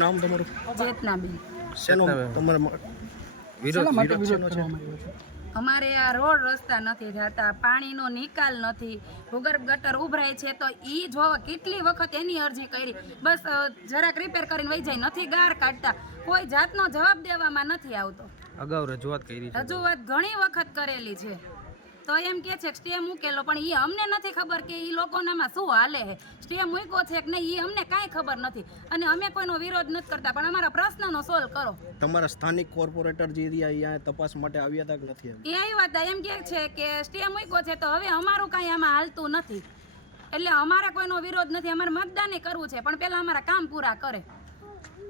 નામ તમારું? ચેતનાબેન. શેનો તમારા વિરોધ શેનો છે? અમારે આ રોડ રસ્તા નથી થતા, પાણીનો નિકાલ નથી, ભૂગર્ભ ગટર ઉભરાય છે તો ઈ જોવા કેટલી વખત એની અરજી કરી, બસ જરાક રિપેર કરીને વહી જાય, નથી ગાર કાઢતા, કોઈ જાતનો જવાબ દેવામાં નથી આવતો. અગાઉ રજૂઆત કરી છે, રજૂઆત ઘણી વખત કરેલી છે તો એમ કે છે સ્ટે મૂકેલો, પણ એ અમને નથી ખબર કે એ લોકોનામાં શું હાલે છે, સ્ટે મૂક્યો છે કે નહીં એ અમને કાંઈ ખબર નથી. અને અમે કોઈનો વિરોધ નથી કરતા, પણ અમારા પ્રશ્નનો સોલ્વ કરો. તમારા સ્થાનિક કોર્પોરેટર જે રહ્યા અહીંયા તપાસ માટે આવ્યા હતા કે નથી આવ્યા? એ આવ્યા હતા, એમ કે છે કે સ્ટે મૂક્યો છે તો હવે અમારું કાંઈ આમાં હાલતું નથી, એટલે અમારે કોઈનો વિરોધ નથી, અમારે મતદાન કરવું છે, પણ પહેલા અમારા કામ પૂરા કરે.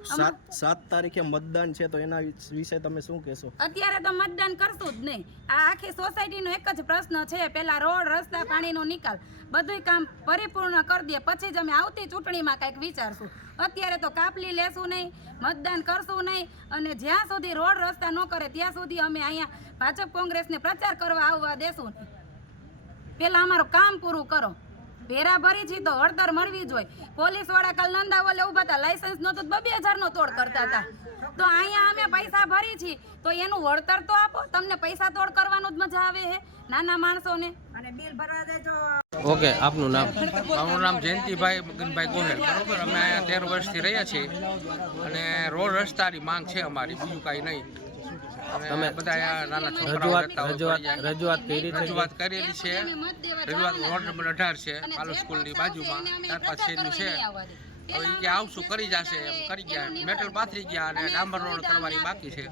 7 તારીખે મતદાન છે તો એના વિશે તમે શું કહેશો? અત્યારે તો મતદાન કરશું જ નહીં. આ આખી સોસાયટીનો એક જ પ્રશ્ન છે, પેલા રોડ રસ્તા પાણીનો નિકાલ બધુંય કામ પરિપૂર્ણ કરી દે પછી જ અમે આવતી ચૂંટણીમાં કંઈક વિચારશું. અત્યારે તો કાપલી લેશું નહીં, મતદાન કરશું નહીં, અને જ્યાં સુધી રોડ રસ્તા ન કરે ત્યાં સુધી અમે અહીંયા ભાજપ કોંગ્રેસને પ્રચાર કરવા આવવા દેશું નહીં. પેલા અમારું કામ પૂરું કરો. ભેરા ભરી છે તો વળતર મળવી જોઈએ. પોલીસ વાળા કાલ નંદાવલે ઉભા હતા, લાયસન્સ નહોતું 2000 નો તોડ કરતા હતા, તો અહીંયા અમે પૈસા ભરી છીએ તો એનું વળતર તો આપો. તમને પૈસા તોડ કરવાનું જ મજા આવે છે નાના માણસોને, અને બિલ ભરવા દેજો. ઓકે, આપનું નામ? મારું નામ જયંતિભાઈ મગનભાઈ ગોહેલ. બરોબર, અમે અહીંયા 13 વર્ષથી રહ્યા છીએ અને રોડ રસ્તાની માંગ છે અમારી, બીજું કાંઈ નહીં. તમે બધા નાના રજૂઆત કરેલી છે. રજૂઆત વોર્ડ નંબર 18 છે, પાલો સ્કૂલની બાજુમાં 4-5 શેરીઓ છે. હવે કે આવશું કરી જશે, એમ કરી ગયા, મેટલ પાથરી ગયા અને ડાંબર રોડ કરવાની બાકી છે.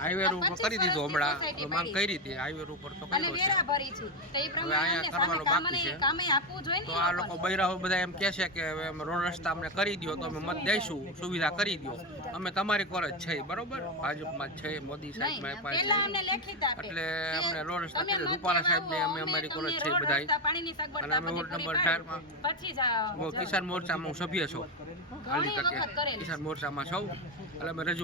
હાઈવે ઉપર કરી દીધું, હમણાં માંગ કરી હતી, હાઈવે ઉપર તો કર્યો છે, હવે અહીંયા કરવાનું બાકી છે. તો આ લોકો બૈરાઓ બધા એમ કહે છે કે રોડ રસ્તા અમને કરી દો તો અમે મત દઈશું, સુવિધા કરી દો. અમે તમારી કોર જ છે, બરોબર, ભાજપમાં જ છે, મોદી સાહેબ એટલે અમને રોડ રસ્તા કરી, રૂપાલા સાહેબને અમે અમારી કોર જ છે બધા. અને અમે વોર્ડ નંબર 18 કિસાન મોરચામાં હું સભ્ય છું, હાલી તકે કિસાન મોરચામાં સૌ, એટલે અમે રજૂ